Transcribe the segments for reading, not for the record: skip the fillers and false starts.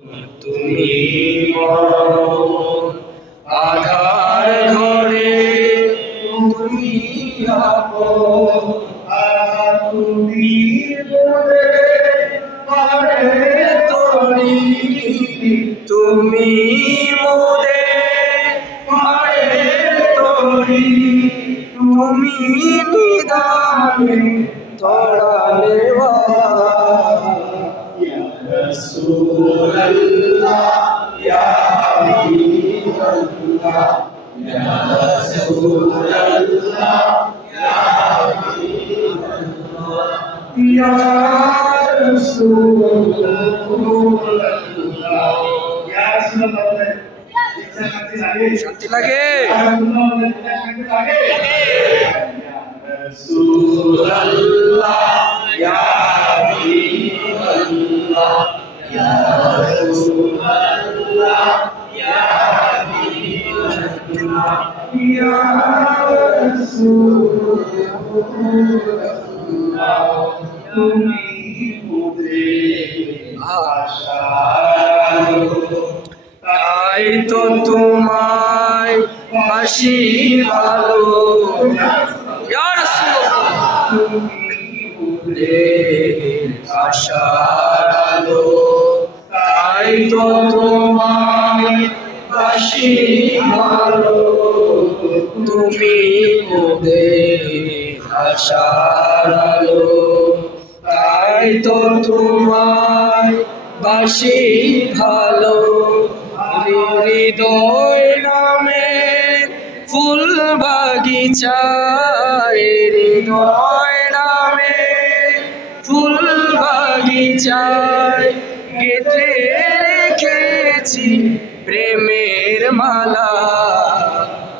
তুমি মরণ আধার ঘরে তুমি আপন তুমি বলে পারে তরি তুমি মোরে পারে তরি তুমি নিদানে তড়ালে Rasulullah, ya Habibullah, ya Rasulullah, ya Habibullah, ya Rasulullah. Ya Rasulullah. Shanti lagi. Ya Rasulullah, ya Habibullah. Ya Rasulullah, ya Habibullah, ya Rasulullah, তুমি মোদের আশার আলো, তাই তো তোমায় বাসি ভালো। ইয়া রাসূলুল্লাহ, তুমি মোদের আশার আলো, তাই তো তোমায় বাসি ভালো। তুমি মোদের আশার আলো, তাই তো তোমায় বাসি ভালো। হৃদয় নামে ফুল বাগিচায়, হৃদয় নামে ফুল বাগিচায় গেঁথে রেখেছি প্রেমের মালা।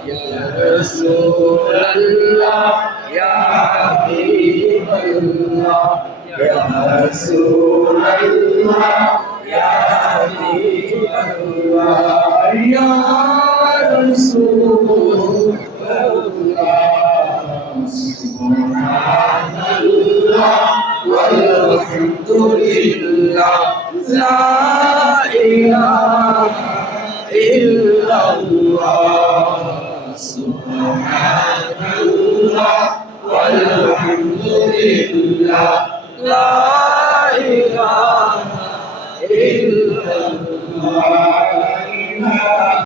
ইয়া রাসূলুল্লাহ, ইয়া হাবিবাল্লাহ, ইয়া রাসূলুল্লাহ, ইয়া হাবিবাল্লাহ, ইয়া রাসূলুল্লাহ। সুবহানাল্লাহ walhamdulillah, la ilaha illallah. Subhanallah walhamdulillah, la ilaha illallah.